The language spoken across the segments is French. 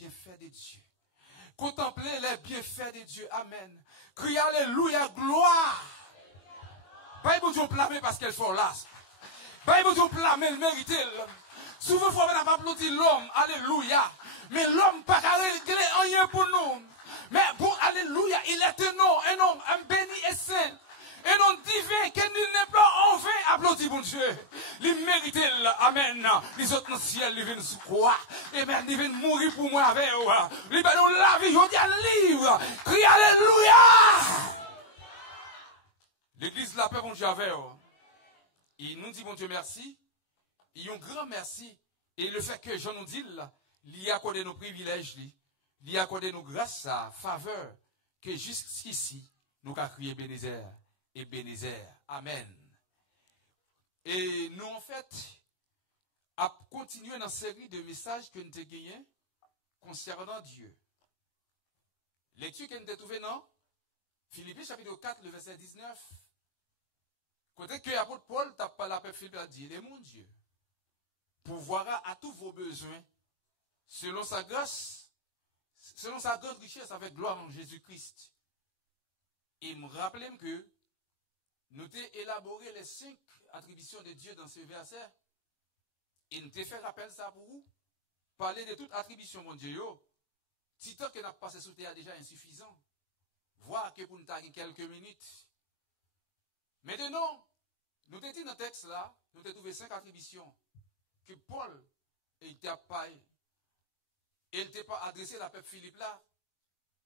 bienfaits de Dieu. Contemplez les bienfaits de Dieu. Amen. Criez alléluia, gloire. Pas bon Dieu blâmer parce qu'elle faut là. Pas bon Dieu blâmer, elle mérite. Souvent, il faut applaudir l'homme. Alléluia. Mais l'homme pas régler rien pour nous. Mais pour alléluia, il est un homme béni et saint. Un homme divin que nous n'est pas en vain. Applaudis mon Dieu. Il mérite. Amen. Les autres dans le ciel, ils viennent se croire. Amen. Ils viennent mourir pour moi avec eux. Ils viennent la vie. Je dis à livre. Crie alléluia. L'église la paix, mon Dieu, avec eux. Il nous dit, mon Dieu, merci. Il y a un grand merci. Et le fait que Jean nous dit, il y a accordé nos privilèges, il y a accordé nos grâces, faveur, que jusqu'ici, nous avons crié Bénézer et Bénézer. Amen. Et nous, en fait, à continuer dans cette série de messages que nous avons gagnés concernant Dieu. Lecture que nous avons trouvée, non? Philippiens chapitre 4, le verset 19. Côté que l'apôtre Paul tape pas la paix, Philippe a dit, il est mon Dieu. Pourvoira à tous vos besoins, selon sa grâce, selon sa grande richesse avec gloire en Jésus-Christ. Il me rappelait que nous avons élaboré les 5 attributions de Dieu dans ce verset. Il nous a fait rappel ça pour vous. Parler de toute attribution, mon Dieu. Si tant que nous avons passé sous terre déjà insuffisant. Voir que pour nous taguer quelques minutes. Maintenant, nous avons dit dans le texte là, nous avons trouvé 5 attributions que Paul n'était pas adressé à la peuple Philippe là.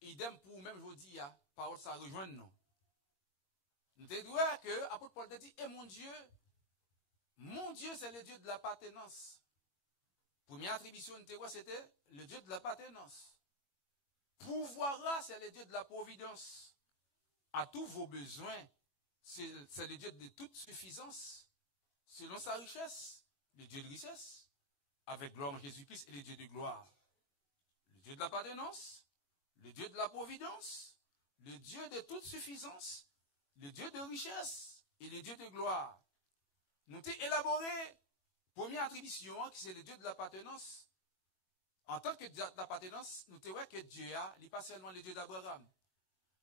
Idem pour même aujourd'hui, parole ça rejoint nous. Nous avons dit que l'apôtre Paul a dit, et mon Dieu c'est le Dieu de l'appartenance. Première attribution c'était le Dieu de l'appartenance. Pouvoir c'est le Dieu de la providence. À tous vos besoins, c'est le Dieu de toute suffisance, selon sa richesse, le Dieu de richesse, avec gloire en Jésus-Christ et le Dieu de gloire. Le Dieu de l'appartenance, le Dieu de la providence, le Dieu de toute suffisance, le Dieu de richesse et le Dieu de gloire. Nous avons élaboré première attribution, qui c'est le Dieu de l'appartenance. En tant que Dieu de l'appartenance, nous avons vu que Dieu n'est pas seulement le Dieu d'Abraham,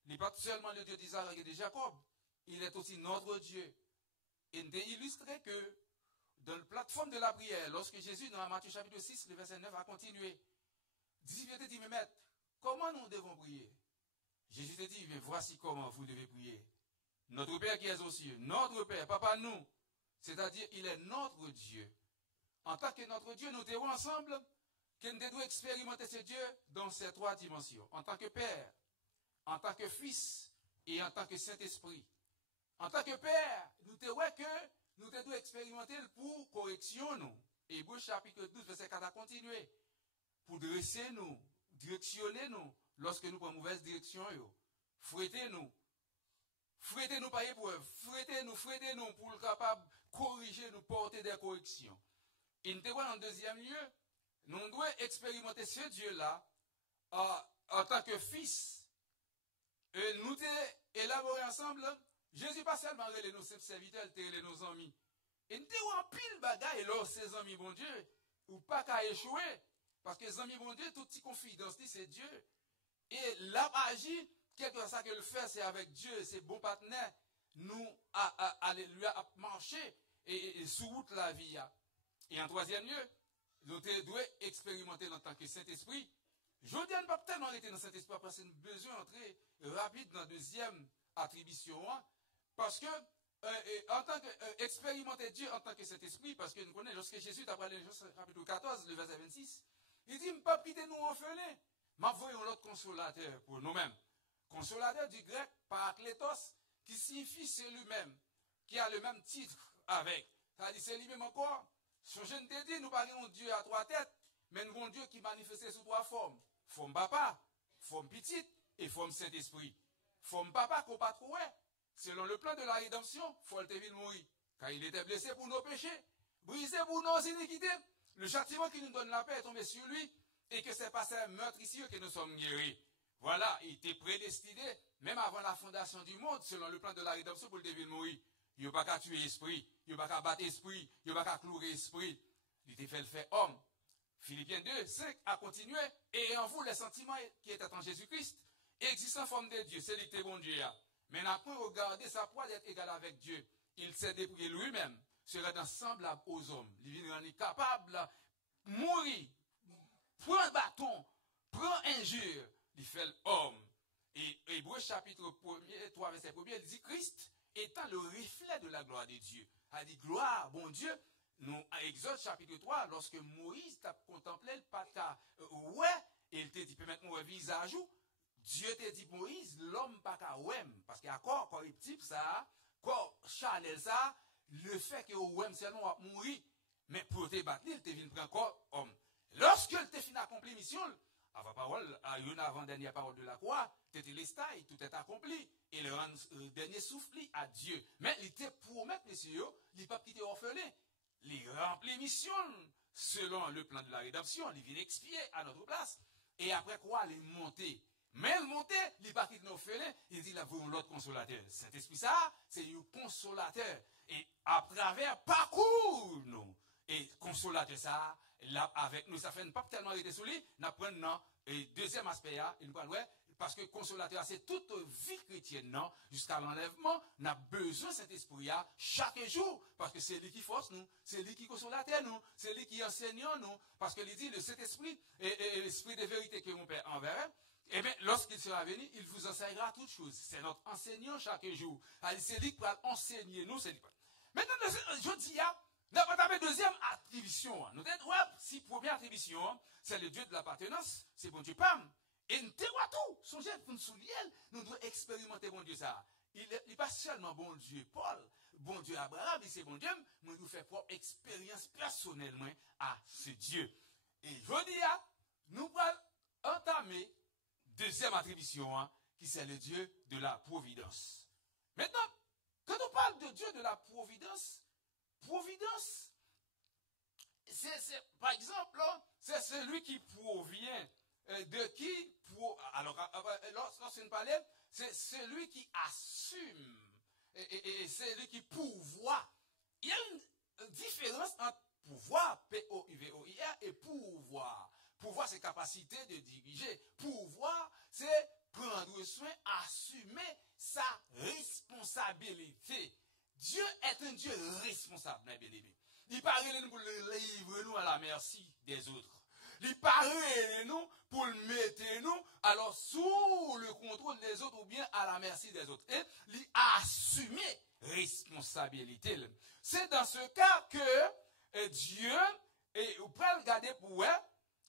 il n'est pas seulement le Dieu d'Isaac et de Jacob, il est aussi notre Dieu. Et nous avons illustré que dans la plateforme de la prière, lorsque Jésus, dans Matthieu chapitre 6, le verset 9, a continué, disciples te dit, mais maître, comment nous devons prier? Jésus te dit, mais voici comment vous devez prier. Notre Père qui est aux cieux, notre Père, papa nous, c'est-à-dire il est notre Dieu. En tant que notre Dieu, nous devons ensemble que nous devons expérimenter ce Dieu dans ces 3 dimensions. En tant que Père, en tant que Fils et en tant que Saint-Esprit. En tant que Père, nous devons expérimenter pour correction nous. Hébreux chapitre 12, verset 4 a continué. Pour dresser nous, directionner nous, lorsque nous prenons mauvaise direction, fouettez-nous. Fouettez-nous par épreuve. Fouettez-nous pour le capable de corriger, nous porter des corrections. Et nous devons en deuxième lieu, nous devons expérimenter ce Dieu-là en tant que fils. Et nous devons élaborer ensemble. Jésus pas seulement relé nos serviteurs, il relé nos amis. Et nous devons en pile bagaille là, ces amis, bon Dieu, ou pas qu'à échouer. Parce que les amis, bon Dieu, toute petite confidence, c'est Dieu. Et là, agir, quelque chose ça que le fait, c'est avec Dieu, c'est bon partenaire. Nous, alléluia, à marcher et sous route la vie. Et en troisième lieu, nous devons expérimenter en tant que Saint-Esprit. Je ne dis pas tellement arrêter dans Saint-Esprit parce que nous avons besoin d'entrer rapide dans la deuxième attribution. Parce que, en tant que, expérimenter Dieu en tant que Saint-Esprit, parce que nous connaissons, lorsque Jésus a parlé dans chapitre 14, le verset 26, il dit, ne pas quitter nous orphelins, mais voyons l'autre consolateur pour nous-mêmes. Consolateur du grec, parakletos, qui signifie c'est lui-même, qui a le même titre avec. C'est-à-dire, c'est lui-même encore. Son jeune te dit, nous parlons de Dieu à 3 têtes, mais nous avons Dieu qui manifestait sous 3 formes. Forme papa, forme petite et forme Saint-Esprit. Forme papa qu'on pas trouvé. Selon le plan de la rédemption, il faut le mourir. Car il était blessé pour nos péchés, brisé pour nos iniquités. Le châtiment qui nous donne la paix est tombé sur lui, et que c'est par ces meurtrissures que nous sommes guéris. Voilà, il était prédestiné, même avant la fondation du monde, selon le plan de la rédemption, pour le devil mourir. Il n'y a pas qu'à tuer esprit, il n'y a pas qu'à battre esprit, il n'y a pas qu'à clouer esprit. Il était fait le fait homme, Philippiens 2, 5 a continué. Et en vous les sentiments qui étaient en Jésus-Christ, existant en forme de Dieu, c'est l'ité bon Dieu. Mais n'a point regardé sa proie d'être égal avec Dieu. Il s'est dépouillé lui-même, serait semblable aux hommes. Il est capable de mourir, prend un bâton, prend injure, il fait l'homme. Et Hébreux chapitre 1er, 3 verset 1er, il dit Christ étant le reflet de la gloire de Dieu. Il dit gloire, bon Dieu. Nous, à Exode chapitre 3, lorsque Moïse t'a contemplé le pata, ouais, et il t'a dit, permettez moi un visage, Dieu t'a dit, Moïse, l'homme pas qu'à ouem, parce qu'il y a corps corruptible, ça, corps charnel, ça, le fait que ouem seulement va mourir, mais pour te battre, il te vient prendre corps homme. Lorsque il t'a fini d'accomplir mission, avant parole, à une avant-dernière parole de la croix, t'étais l'estail, tout est accompli, et le dernier souffle à Dieu. Mais il te promet, messieurs, il pas quitter orphelin. Il remplit mission selon le plan de la rédemption, il vient expier à notre place. Et après quoi, il monte. Mais il monte, il n'est pas quitté orphelin, il dit, là, vous l'autre consolateur. Saint-Esprit, ça, c'est un consolateur. Et à travers parcours, nous, et consolateur, ça, là, avec nous, ça fait pas tellement été sous lui, nous prenons, et deuxième aspect, il nous parle, ouais, parce que consolateur, c'est toute vie chrétienne, non? Jusqu'à l'enlèvement, on a besoin de cet esprit chaque jour, parce que c'est lui qui force nous, c'est lui qui consolateur nous, c'est lui qui enseigne nous, parce que il dit, cet esprit, et l'esprit de vérité que mon Père enverra, eh bien, lorsqu'il sera venu, il vous enseignera toutes choses. C'est notre enseignant chaque jour. C'est lui qui va enseigner nous, c'est lui. Maintenant, je dis, nous avons deuxième attribution. Nous avons ouais, si première attribution, c'est le Dieu de l'appartenance, c'est bon Dieu Pam. Et nous devons tout. Songez pour nous soulier, nous devons expérimenter bon Dieu ça. Il n'est pas seulement bon Dieu Paul, bon Dieu Abraham, c'est bon Dieu, mais nous faisons propre expérience personnellement à ce Dieu. Et je dis, nous allons entamer deuxième attribution, qui c'est le Dieu de la providence. Maintenant, quand on parle de Dieu de la providence, c'est par exemple, c'est celui qui provient de qui, alors lorsqu'on parlait, c'est celui qui assume, et c'est celui qui pourvoit. Il y a une différence entre pouvoir, P-O-U-V-O-I-R, et pouvoir. Pouvoir, c'est capacité de diriger. Pouvoir, c'est prendre soin, assumer sa responsabilité. Dieu est un Dieu responsable, mes bien-aimés. Il parle pour le livrer nous à la merci des autres. Il parle nous pour le mettre nous alors sous le contrôle des autres ou bien à la merci des autres. Et il assumer responsabilité. C'est dans ce cas que Dieu, et vous pouvez regarder pour eux,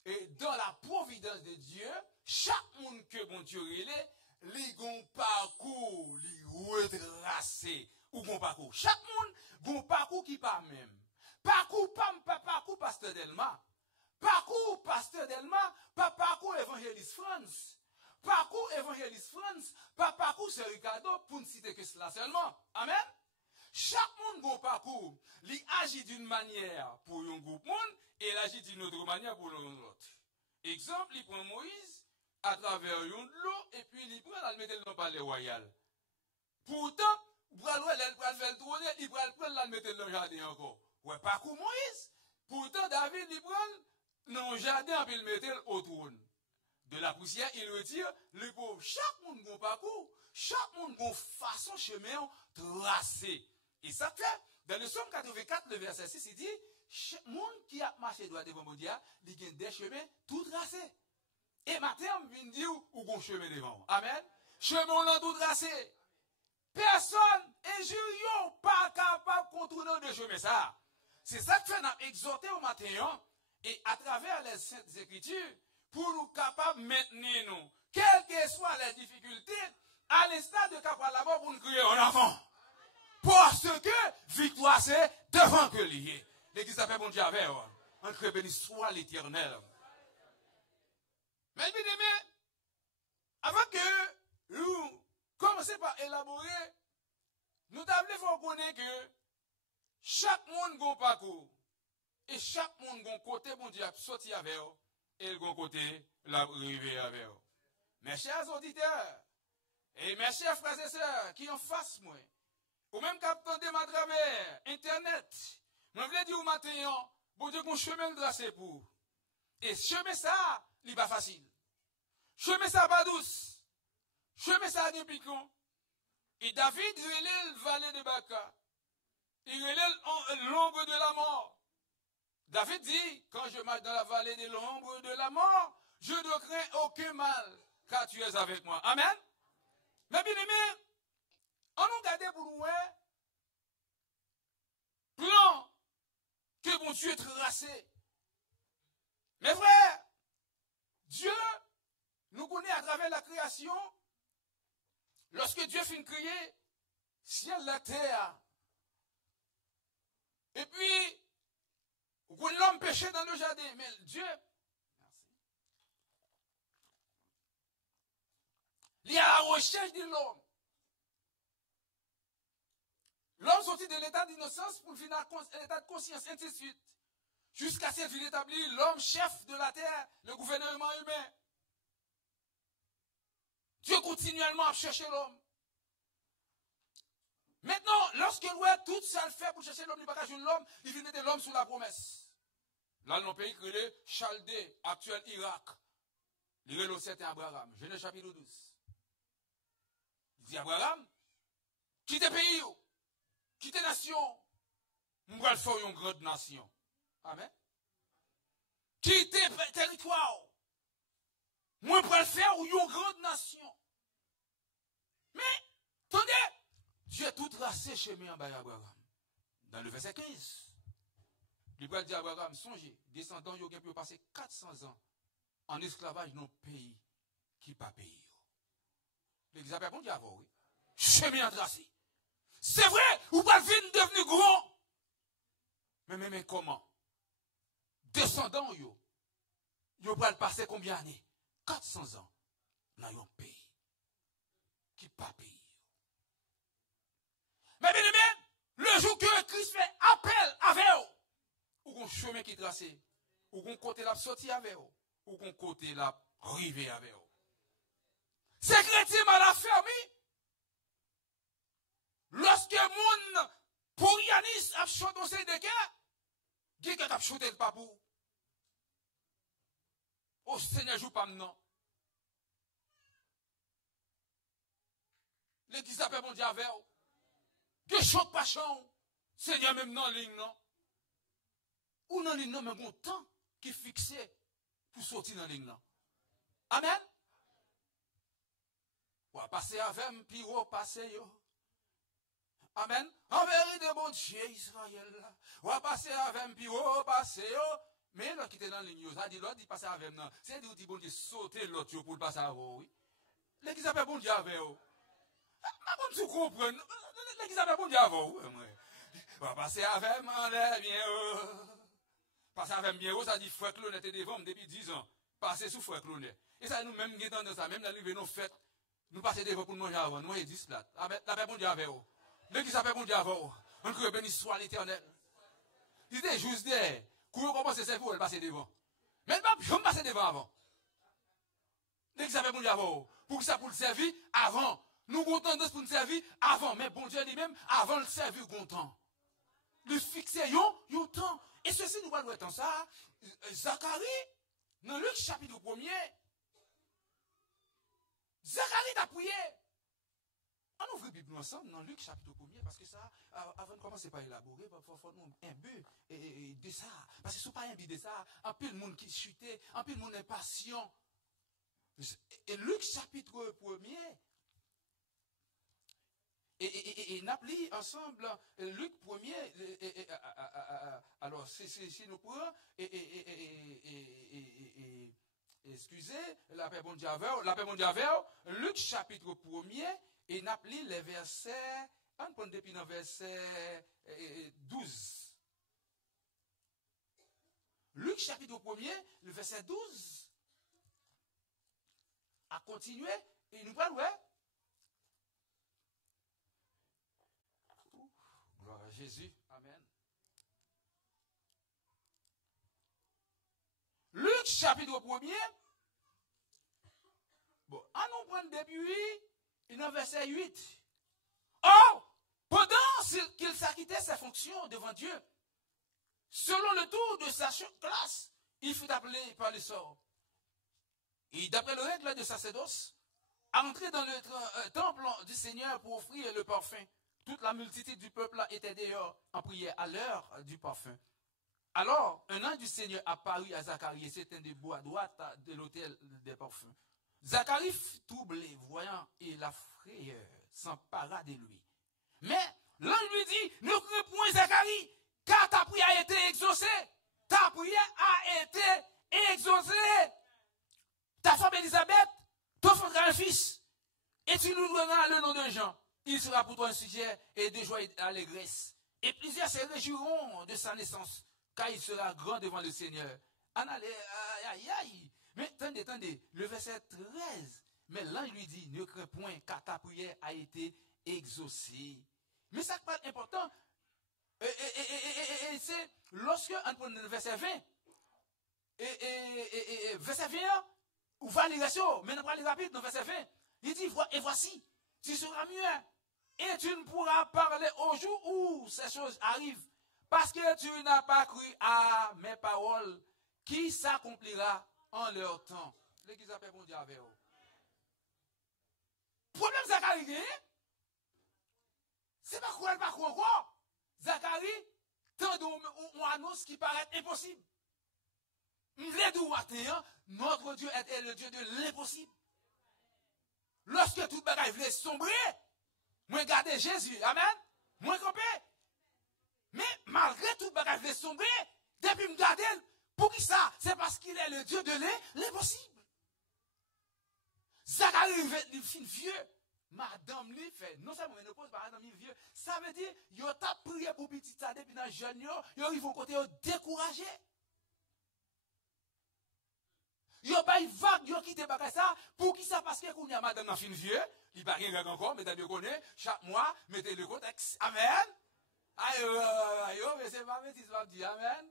et dans la providence de Dieu, chaque monde que bon Dieu relève, les gon parcours, les retracé ou gon parcours. Chaque monde gon parcours qui pas même. Parcours pas parcours pasteur Delma. Parcours pasteur Delma, pas parcours évangéliste France. Parcours évangéliste France, pas parcours c'est Ricardo pour ne citer que cela seulement. Amen. Chaque monde gon parcours, il agit d'une manière pour un groupe monde et il agit d'une autre manière pour l'autre. Exemple, il prend Moïse à travers un de l'eau et puis il prend la mettre dans le palais royal. Pourtant, il va faire le tourner, il va prendre la mettre dans le jardin encore. Ouais, parcours Moïse. Pourtant, David, il prend dans le jardin et il met au trône. De la poussière, il retire le pauvre. Chaque monde a un parcours, chaque monde a une façon chemin tracé. Et ça fait, dans le Somme 84, le verset 6, il dit, chaque monde qui a marché droit devant mon Dieu, il a des chemins tout tracés. Et matin, on vient dire où on chemin devant. Amen. Chemin on a tout tracé. Personne, injurieux, pas capable de contourner de chemin ça. C'est ça que nous avons exhorté au matin, et à travers les Saintes Écritures, pour nous capables de maintenir nous, quelles que soient les difficultés, à l'instant de capable là-bas pour nous crier en avant. Parce que victoire c'est devant que lié. L'église s'appelle bon Dieu avec en crée béni soit l'Éternel. Mais bien aimé, avant que nous commençons par élaborer, nous devons connaître que chaque monde a un parcours. Et chaque monde a un côté, bon Dieu, sorti avec eux. Et un côté, la rivière avec eux. Mes chers auditeurs, et mes chers frères et sœurs, qui en face moi, ou même captant de ma travers, Internet, je voulais dire au matin, bon Dieu, qu'on chemin tracé pour. Et chemin ça, il pas facile. Chemin ça pas douce. Chemin ça a piquant. Et David, il est le valet de Baca. Il est l'ombre de la mort. David dit, quand je marche dans la vallée de l'ombre de la mort, je ne crains aucun mal, car tu es avec moi. Amen. Mais bien aimé, on nous garde pour nous, plan que mon Dieu tracé. Mes frères, Dieu nous connaît à travers la création. Lorsque Dieu finit de créer, ciel, la terre, et puis, l'homme péché dans le jardin, mais Dieu, il y a la recherche de l'homme. L'homme sortit de l'état d'innocence pour finir à l'état de conscience, ainsi de suite. Jusqu'à ce qu'il établit l'homme chef de la terre, le gouvernement humain. Dieu continuellement a cherché l'homme. Maintenant, lorsque l'ouest tout ça le fait pour chercher l'homme, il ne va pas chercher l'homme, il vient de l'homme sous la promesse. Là, dans le pays créé Chaldée, actuel Irak. Il est le certain Abraham. Genèse chapitre 12. Il dit Abraham, quitte pays, quitte nation, nous allons faire une grande nation. Amen. Quitte territoire, moi je vais faire une grande nation. Mais, attendez, Dieu a tout tracé chemin en bas d'Abraham. Dans le verset 15. Il va dire à Abraham, songez, descendants, ils ont passé 400 ans en esclavage dans un pays qui n'a pas payé. L'église a bon Dieu avant, oui. Chemin tracé. C'est vrai, ou pas vite devenu gros. Mais comment? Descendants, ils vont passer combien d'années? 400 ans dans un pays qui n'a pas payé. Mais bien aimé, le jour que Christ fait appel avec eux, ou qu'on chemin qui est tracé, ou qu'on côté la sortie avec eux, ou qu'on côté la rive avec eux. C'est chrétien à la ferme. Lorsque moun pour Yanis a chanté au sein de cœur, qui a chanté le papou? Oh Seigneur, joue pas maintenant. L'église appelle mon Dieu avec eux. Que chante pas chant. Seigneur, même dans la ligne, non? Ou dans la ligne, non, mais bon temps qui est fixé pour sortir dans la ligne, non? Amen? Ou à passer avec un puis ou passer, yo. Amen? En vérité, bon Dieu, Israël, ou à passer avec un puis ou passer, yo. Mais là, qui était dans la ligne, ça dit l'autre, il passe avec non. C'est dit, bon Dieu, sauter l'autre pour le passer avec vous, oui. L'église appelle bon Dieu avec vous. Mais bon, tu comprends? L'église appelle bon Dieu avec vous. On va passer avec moi, bien. Passer avec bien, ça dit frère Clonet était devant depuis 10 ans. Passer sous frère Clonet. Et ça, nous même dans ça, même dans l'arrivée, nos fêtes, nous passer devant pour manger avant. Nous, 10 plats. L'appelle bon Dieu avec vous. L'église appelle bon Dieu avec vous. On crée béni soit l'éternel. Il était juste there. Quand on commence à servir, elle passe devant. Mais je me passe devant avant. L'église appelle bon Dieu avec vous. Pour que ça pour le servir avant. Nous avons tendance pour nous servir avant. Mais bon Dieu lui-même, avant le servir content. Le fixer, yon temps. Et ceci, nous allons être ça. Zacharie, dans Luc chapitre 1er, Zacharie a prié. On ouvre la Bible ensemble dans Luc chapitre 1er, parce que ça, avant de commencer par élaborer, il faut nous un but de ça. Parce que ce n'est pas un but de ça. Un peu de monde qui chutait, un peu de monde impatient. Et Luc chapitre 1er, et n'appli ensemble Luc 1er, alors si nous prenons, excusez, la paix mondiale, Luc chapitre 1er, et n'appli les versets, on prend depuis le verset 12. Luc chapitre 1er, le verset 12, a continué, et nous parlons, gloire à Jésus. Amen. Luc chapitre 1er. Bon, on nous prend depuis le verset 8. Or, pendant qu'il s'acquittait ses fonctions devant Dieu, selon le tour de sa classe, il fut appelé par le sort. Et d'après le règle de sacerdoce, à entrer dans le temple du Seigneur pour offrir le parfum. Toute la multitude du peuple était dehors en prière à l'heure du parfum. Alors, un ange du Seigneur apparut à Zacharie et s'éteint debout à droite de l'autel des parfums. Zacharie fut troublé, voyant, et la frayeur s'empara de lui. Mais l'ange lui dit, ne crains point Zacharie, car ta prière a été exaucée. Ta prière a été exaucée. Ta femme Élisabeth t'offrira un fils, et tu nous donneras le nom de Jean. Il sera pour toi un sujet et de joie et d'allégresse. Et plusieurs se réjouiront de sa naissance, car il sera grand devant le Seigneur. Aïe, aïe. Mais attendez, le verset 13. Mais l'ange lui dit, ne crains point, car ta prière a été exaucée. Mais ça qui est important, c'est lorsque, on prend le verset 20, verset 21, ou va les ratios, mais on va aller rapide dans le verset 20, il dit, et voici, tu seras muet, et tu ne pourras parler au jour où ces choses arrivent, parce que tu n'as pas cru à mes paroles, qui s'accomplira en leur temps. L'église appelle bon Dieu avec eux. Problème Zacharie, c'est pas quoi, pas quoi. Zacharie, tant on annonce qui paraît impossible. Notre Dieu est le Dieu de l'impossible. Lorsque tout bagaille voulait sombrer, moi garder Jésus, amen, moi camper. Mais malgré tout bagaille voulait sombrer, depuis me garder, pour qui ça? C'est parce qu'il est le Dieu de l'impossible. Zacharie il fin vieux. Madame lui fait, non seulement il ne pose pas madame vieux, ça veut dire, il a prié pour petit ça depuis dans le jeune, ils vont côté découragé. Yo pas vague, yo quitté bagay ça, pour qui ça? Parce que quand y a madame dans fin vieux, il pas rien encore, mais t'as connaît, chaque mois, mettez le contexte. Amen. Aïe, mais c'est pas bêtise, va dire, amen.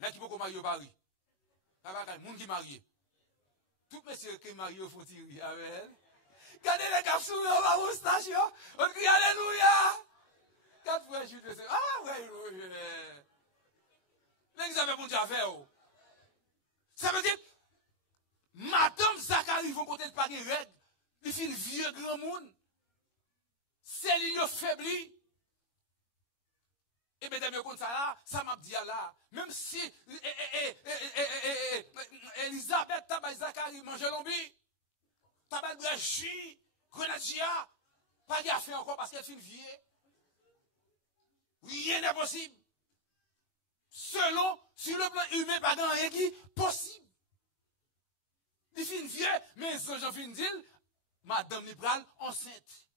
Là qui peut marier au Paris. Pas bagay, monde qui marié. Tout monsieur qui marié au font tirer, amen. Regardez les gars sous ma moustache, on crie alléluia. 4 fois je dis, ah ouais, l'église avait mon Dieu à faire. Ça veut dire, madame Zacharie vont côté de pas de règles. Il fait vieux grand monde. C'est lui qui faibli. Et mesdames, comme ça là, ça m'a dit là. Même si Elisabeth tabac Zacharie mange l'ombi, tabac de jus, grenadia, pas de fait encore parce qu'elle fait vieux. Rien n'est possible. Selon, sur le plan humain, pas grand rien qui possible. Il fait vieux, mais ce j'en fin dire, madame Libral enceinte.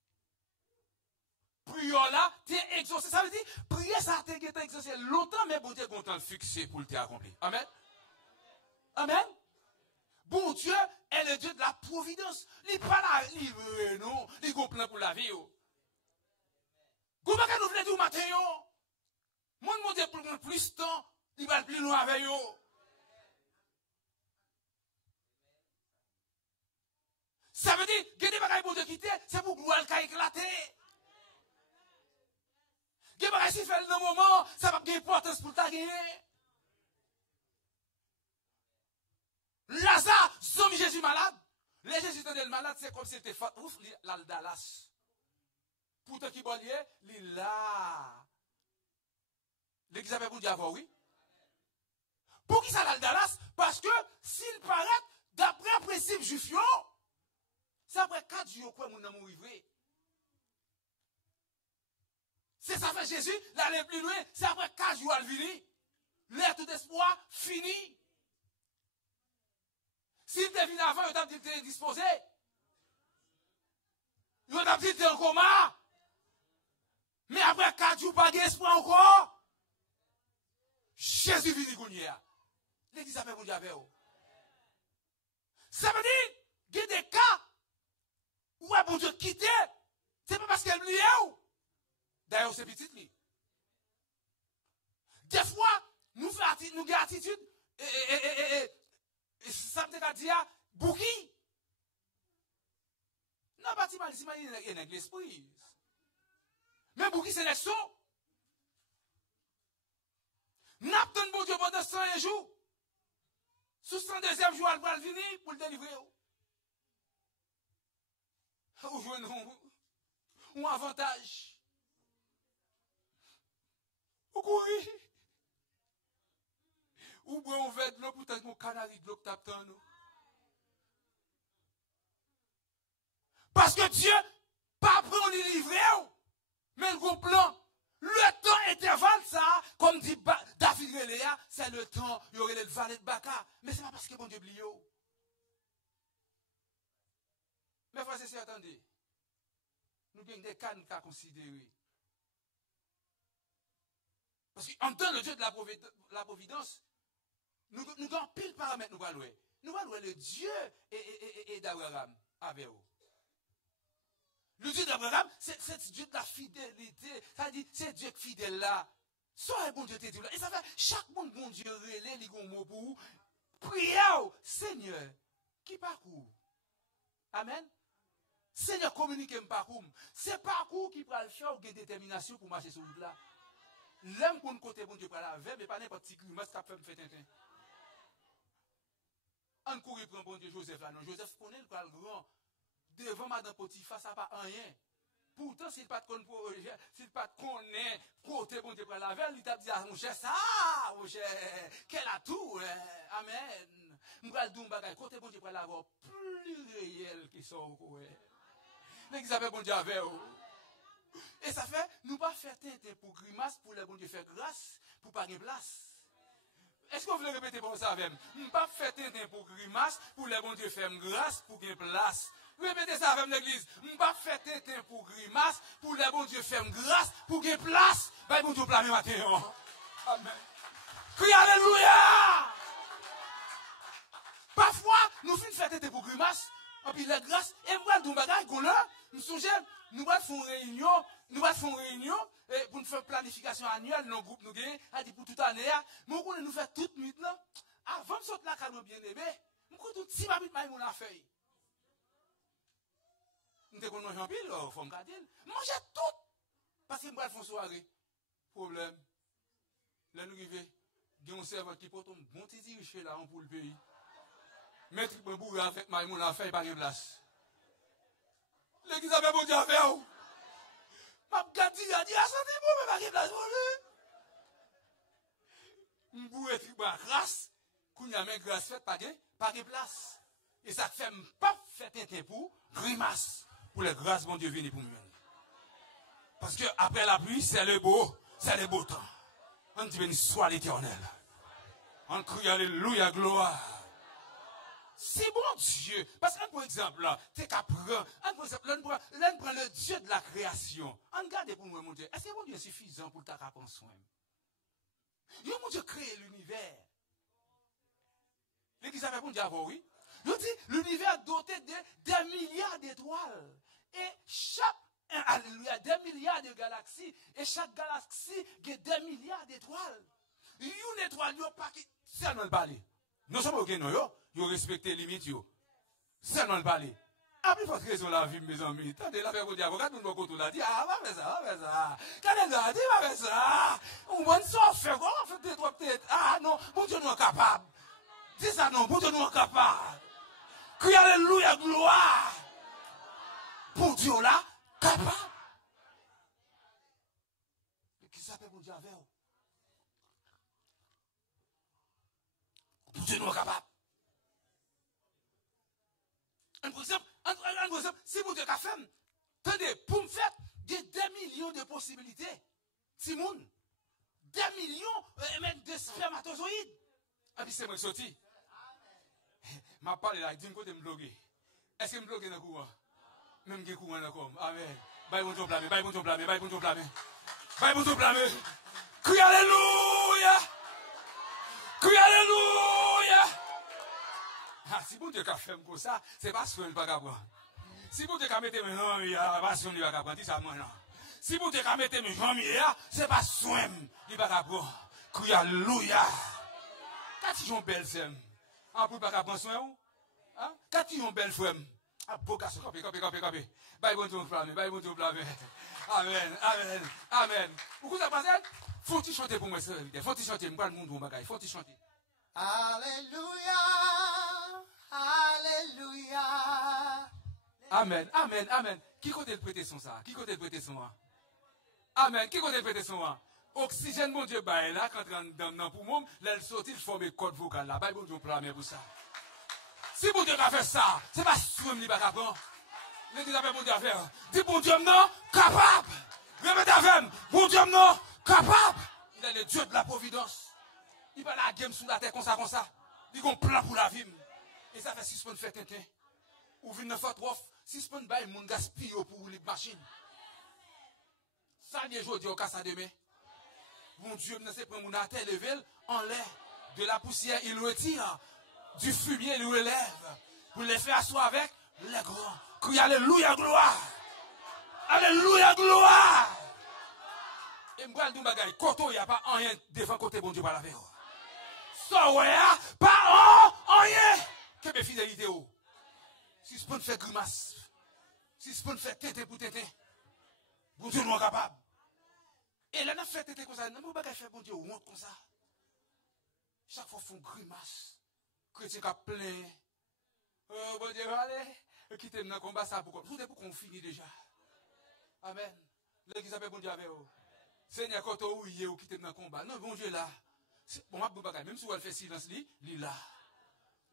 Prière là, t'es exaucé. Ça veut dire, prière ça t'es exaucé longtemps, mais bon Dieu est content de fixer pour le t'es accompli. Amen. Amen. Bon Dieu est le Dieu de la providence. Il n'est pas là, livré, non. Il est plein pour la vie. Comment nous voulons dire matin, mon Dieu pour prendre plus de temps, il va plus loin avec eux. Ça veut dire que des bagages pour te quitter, c'est pour pouvoir le éclater. Que bagages si fait le moment, ça va avoir importance pour ta gagner. Lazare, zombie Jésus malade. Les Jésus étant malade, c'est comme si c'était ouf, l'aldalas. Pour te qui bollier, il là. L'église avait pour dire avant, oui. Pour qui ça l'aldalas? Parce que s'il paraît, d'après un principe juif, c'est après 4 jours que mon amour est. C'est ça fait Jésus, l'aller plus loin, c'est après 4 jours à venir. L'air tout espoir fini. S'il te venu avant, il t'a dit que tu es disposé. Il t'a dit que tu es en coma. Mais après 4 jours, pas d'espoir encore. Jésus vient de l'église a fait mon Dieu avec vous. Ça veut dire, il y a des cas où bon Dieu quitte, c'est pas parce qu'elle est où. D'ailleurs, c'est petit lui. Des fois, nous avons attitude, et ça me dit dire, bouki. Non, pas si mal, il y a un l'esprit. Mais bouki, c'est les sauts. N'a pas bon Dieu pendant 101 jours. Sous 102e jour, elle va venir pour le délivrer. Ou jouez un avantage. Ou courir. Ou boire un verre de l'eau pour t'être mon canari de l'eau que t'attends. Parce que Dieu, pas prendre les livrer, mais le gros plan. Le temps intervalle, ça, comme dit David Reléa, c'est le temps, il y aurait le valet de Baka. Mais ce n'est pas parce que bon Dieu oublie. Mais frères et sœurs, attendez. Nous avons des cas à considérer. Parce qu'en tant que Dieu de la providence, nous avons pile paramètres, nous allons louer. Nous allons louer le Dieu et d'Abraham avec vous. Le Dieu d'Abraham, c'est Dieu de la fidélité. Ça dit, c'est Dieu fidèle là. Sois un bon Dieu, t'es là. Et ça fait, chaque bon Dieu relève les gros mots pour vous. Priez, Seigneur, qui parcourt. Amen. Seigneur, communiquez un parcours. C'est parcours qui peut le faire ou une détermination pour marcher sur le là. L'homme pour nous côté bon Dieu pour la veille, mais pas n'importe qui grimace qui fait me faire tintin. On court prend bon Dieu Joseph là. Non, Joseph connaît le grand. Devant Madame Potiphar, ça n'a pas rien. Pourtant, s'il pas connaît, côté bon Dieu pour la veille, il t'a dit à mon cher, ça, mon cher, quel atout, amen. M'bral dou bagay, côté bon Dieu pour l'avoir plus réel que ça. L'église appelle bon Dieu avec vous. Et ça fait, nous pas faire tintin pour grimace, pour le bon Dieu faire grâce, pour pas de place. Est-ce que vous voulez répéter pour ça avec moi? Nous pas faire tintin pour grimace, pour le bon Dieu faire grâce, pour qu'il y ait place. Répétez ça avec l'église. Nous pas faire tintin pour grimace, pour le bon Dieu faire grâce, pour qu'il y ait place. Ben, bon Dieu, plamer matin. Amen. Crie alléluia! Parfois, nous finissons faire tintin pour grimace, et puis la grâce, et moi, nous bagaille qu'on a, nous songeons, nous allons faire une réunion, pour nous faire planification annuelle, nos groupes, nous gagnons, a dit pour toute année, mais nous faisons toute nuit là, avant de sortir la cadeau bien aimé, nous avons tout 6 minutes, nous avons fait. Nous avons fait un pile, il faut me garder. Manger tout, parce que nous avons fait une soirée. Problème, là nous arrivons, il y a un serveur qui porte un bon petit riche là pour le pays. Mettre un bourreau avec Maïmoun a fait par une place. L'église avait bon Dieu à faire. Ma gadi a dit, ah, ça c'est bon, mais par une place. M'bourreau est par grâce. Qu'on y a mis grâce faite par une place. Et ça fait pas faire un pour grimace. Pour les grâces, bon Dieu, viennent pour nous. Parce que après la pluie, c'est le beau temps. On dit béni soit l'Éternel. On crie alléluia, gloire. C'est bon Dieu. Parce que, par exemple, là, t'es qu'à prendre, l'un prend le Dieu de la création. On regarde pour nous, mon Dieu. Est-ce que mon Dieu est suffisant pour ta prendre soin? Mon Dieu crée l'univers. L'église avait bon Dieu avant, oui. Je dis, l'univers doté de des milliards d'étoiles. Et chaque, alléluia, des milliards de galaxies. Et chaque galaxie a des milliards d'étoiles. Une étoile, il n'y a pas qui. Seulement le parler. Nous sommes ok, nous respectez les limites. Seulement le parler. A plus forte raison la vie, mes amis. Tendez la faire au diable. Quand nous nous côté là, dit, ah, va faire ça, va faire ça. Quand elle a dit, va faire ça. On va s'en faire, on va faire trois peut-être. Ah, non, mon Dieu, nous sommes capables. Dis ça, non, mon Dieu, nous sommes capables. Crie alléluia, gloire. Pour Dieu là, capable. Qui s'appelle pour Dieu avec vous? Pour Dieu, nous sommes capables. Un exemple, si vous êtes femme, attendez, pour me faire des millions de possibilités. Simon, 2 millions même de spermatozoïdes. Et puis c'est moi qui sorti. Je parle là, dis-moi que je me blogue. Est-ce que je me blogue dans le courant? Même que le courant dans le courant. Amen. Bye bon Dieu blâmer, bye bon Dieu blâmer, bye bon Dieu blâmer. Bye bon Dieu blâmer. Crie alléluia. Crie alléluia. Ah, si bon Dieu a fait comme ça, c'est pas soin pas capable. Si bon Dieu a mis mes jambes, il a pas soin pas capable. Dis ça moi non. Si bon Dieu a mis mes jambes, c'est pas soin il pas capable. Crie alléluia. Quand tu es belle femme, on peut pas prendre soin ou? Hein? Quand tu es belle femme, ah beau casse copie. Bye bon Dieu blâmer, bye bon Dieu blâmer. Amen, amen, amen. Vous ça passe? Faut-il chanter pour moi ça? Faut-il chanter? Moi le monde on bagaille, faut-il chanter? Alléluia. Alléluia. Amen, amen, amen. Qui côté le prêter son ça? Qui côté le prêter son? Amen. Qui côté le prêter son? Oxygène, mon Dieu, bah, là, quand on dans le poumon, là, il sort, il forme un code vocal là. Bah, bon Dieu, plan pour ça. Si bon Dieu a fait ça, c'est pas sûr, il va capable. Le Dieu a fait bon Dieu à faire. Dis bon Dieu, non, capable. Répète avec, bon Dieu, non, capable. Il est le Dieu de la providence. Il va la game sous la terre comme ça, comme ça. Il a un plan pour la vie. Et ça fait 6 points de faire tintin. Ou vient de faire trop, 6 points de bail, mon gaspille pour les machines. Ça, il est aujourd'hui au cas ça demain. Mon Dieu, ne sait pas mon terre levé en l'air. De la poussière, il retire. Du fumier, il relève. Pour les faire asseoir avec les grands. Crie Alléluia, gloire. Alléluia, gloire. Et moi, je dis, côté, il n'y a pas rien devant côté bon Dieu par la vie. Ça, ouais, pas rien. Que mes fidélités. Si je peux faire grimace. Si je peux faire tété pour tété. Bon Dieu, nous sommes capables. Et là, on a fait tété comme ça. Nous ne pouvons pas faire bon Dieu honte comme ça. Chaque fois, on fait grimace. Chrétien qui a plein. Oh, bon Dieu, allez. Quittez dans le combat, ça pour qu'on finisse déjà. Amen. L'église appelle bon Dieu avec vous. Seigneur, quand vous y ou quittez dans le combat. Non, bon Dieu là. Bon, même si vous fait silence, il là.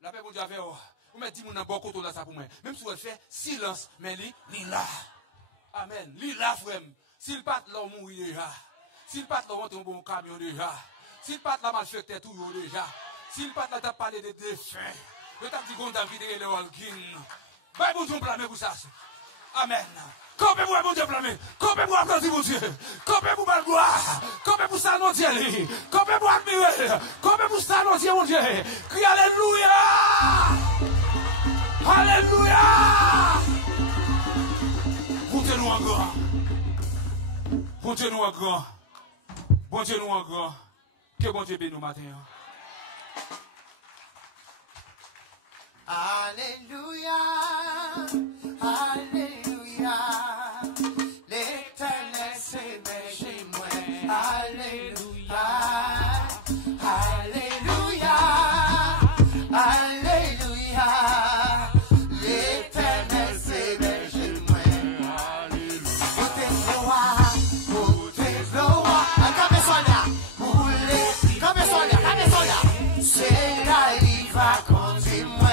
La paix, bon Dieu avec vous. Vous mettez dit, mon bon côté là, ça pour moi. Même si vous fait silence, mais il là. Amen. Il là, frère. S'il part là, on mourit déjà. S'il part là, on monte un bon camion déjà. S'il part là, mal fait tout déjà. S'il part là, t'as parlé de défunts. Je t'ai dit qu'on t'a vidé le Walking. Bah, bon Dieu, blâmer pour ça. Amen. Combez-vous, bon Dieu, blâmer. Combez-vous, applaudir, mon Dieu. Combez-vous, belle gloire. Combez-vous, ça, mon Dieu. Combez-vous, admirer. Combez-vous, ça, mon Dieu, mon Dieu. Crie Alléluia. Alléluia. Bon Dieu, nous en grand. Bon Dieu, nous en grand. Bon Dieu, nous en grand. Que bon Dieu bénisse nous matin. Alléluia, Alléluia, l'Éternel s'est berger moi. Alléluia, Alléluia, Alléluia, l'Éternel s'est berger moi. Côté gloire, cabeçolha, moulé, cabeçolha, c'est là il va conduire moi.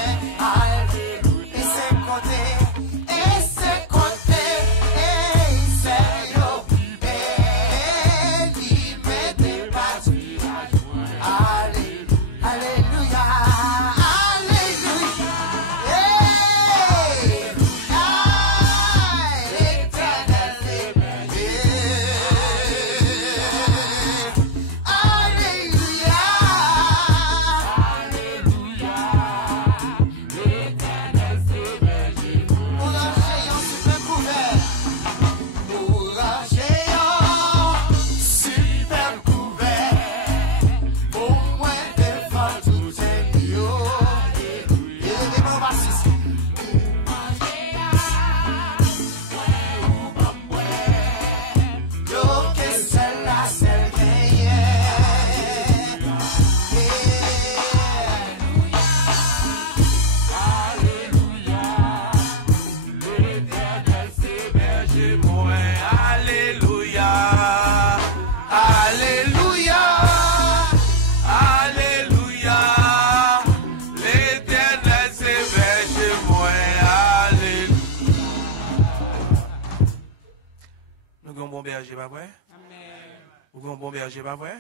Bon berger, pas vrai? Amen. Vous avez un bon berger, pas vrai?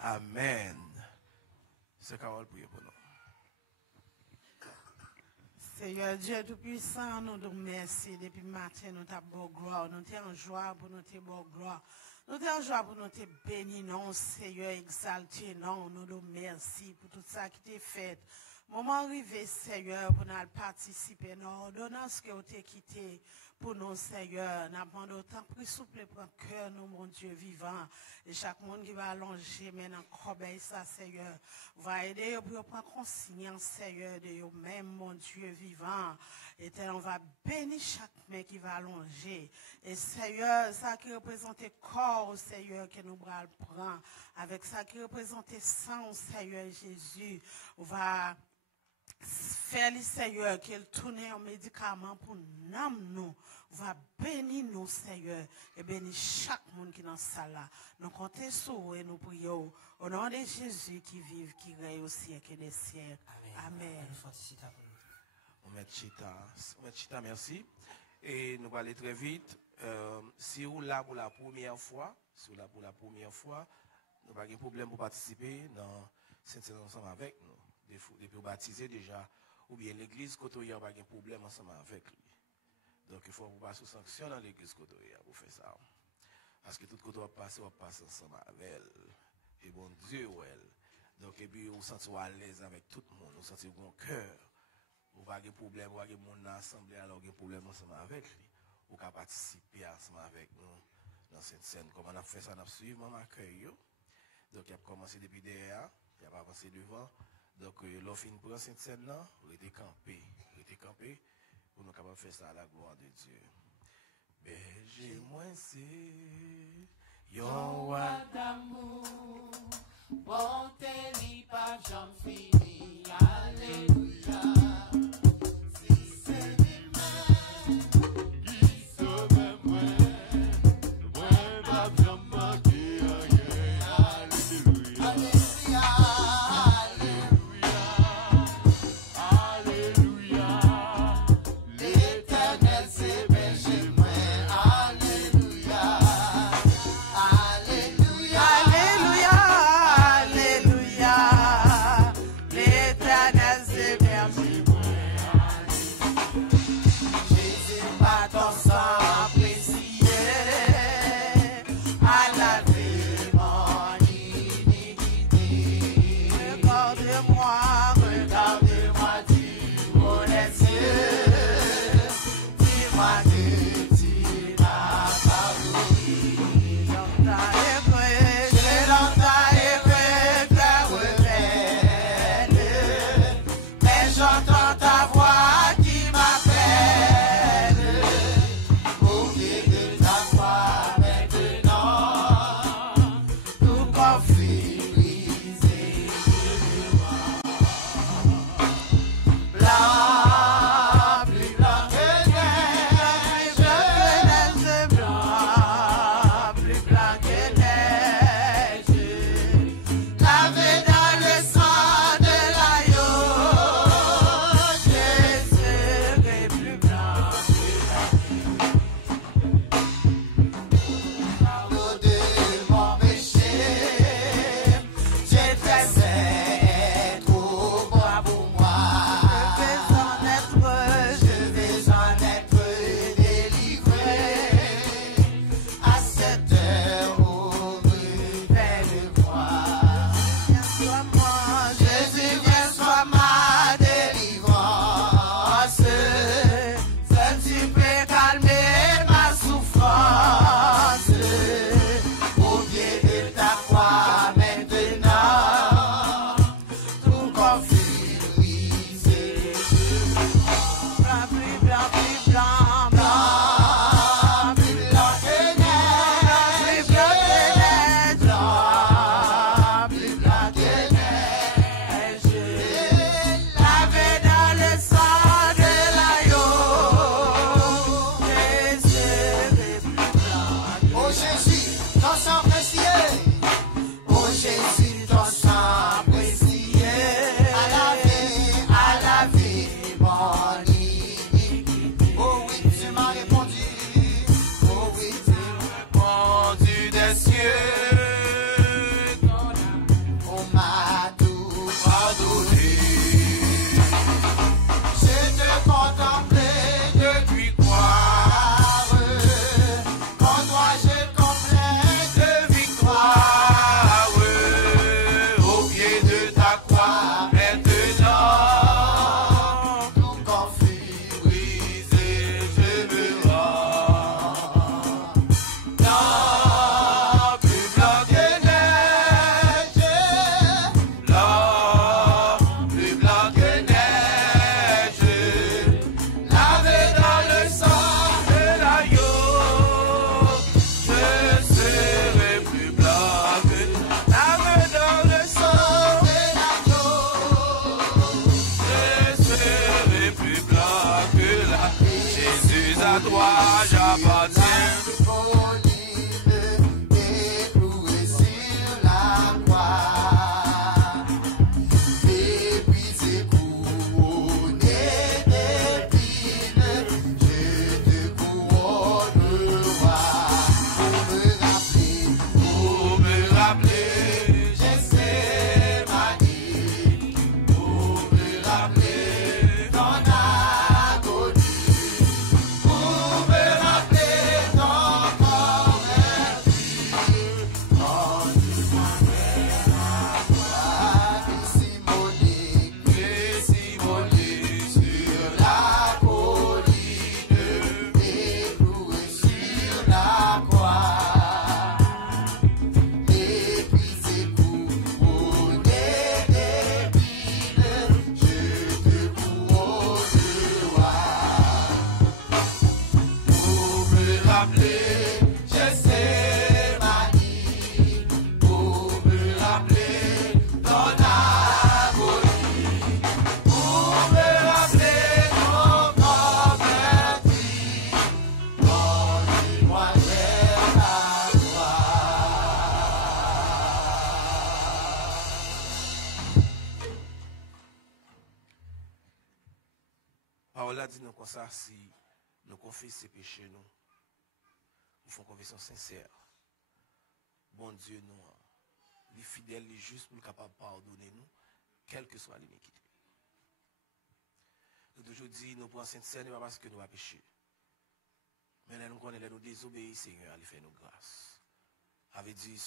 Amen. C'est Carole pour nous. Seigneur Dieu Tout-Puissant, nous te remercions depuis le matin, nous t'avons gloire, nous t'avons en joie pour nous te gloire. Nous t'avons en joie pour nous te bénir, non, Seigneur, exalté, non, nous te remercions pour tout ça qui t'est fait. Moment arrivé, Seigneur, pour nous participer dans l'ordonnance que vous avez quittée pour nous, Seigneur. Nous demandons autant pris souple pour un cœur, nous, mon Dieu vivant. Et chaque monde qui va allonger maintenant, corbeille ça, Seigneur, va aider pour prendre conscience, Seigneur, de vous-même, mon Dieu vivant. Et on va bénir chaque main qui va allonger. Et Seigneur, ça qui représente le corps, Seigneur, que nous bras prend, avec ça qui représente le sang, Seigneur Jésus, on va faire le Seigneur qu'il tourne en médicament pour nous, va bénir nous, Seigneur, et bénir chaque monde qui est dans la salle. Nous comptons sur et nous prions au nom de Jésus qui vit, qui règne au siècle des siècles. Amen. On met Chita, merci. Et nous allons aller très vite. Si vous là pour la première fois, nous n'avons pas de problème pour participer dans cette ensemble avec nous. Depuis baptiser déjà, ou bien l'église Kotoya n'a pas de problème ensemble avec lui. Donc il faut vous passer sous sanction dans l'église Kotoya pour faire ça. Parce que tout côté va passer ensemble avec elle. Et bon Dieu, elle. Donc et puis vous sentez à l'aise avec tout le monde, vous sentez bon cœur. Vous n'avez pas de problème, vous avez mon assemblée alors vous avez problème ensemble avec lui. Vous pouvez participer ensemble avec nous dans cette scène. Comme on a fait ça, on a suivi mon accueil. Donc il a commencé depuis derrière, il a avancé devant. Donc, l'offre pour cette scène-là, vous êtes campé. Pour nous capables de faire ça à la gloire de Dieu. Berger, moi, c'est yon roi d'amour, bonté li pas j'en fini, alléluia. Si c'est lui-même qui sauve moi, pas j'en manquer rien, alléluia. L'éternel, c'est berger. à toi j'appartiens. Parole dit nous comme ça, si nous confessons ses péchés, nous faisons confession sincère. Bon Dieu, nous, les fidèles, les justes, pour capable de pardonner nous, quelle que soit l'iniquité. Nous toujours dit, nous prenons sincère, pas parce que nous avons péché. Mais là, nous connaissons, nous désobéissons, Seigneur, il fait nous grâce. Avait dit,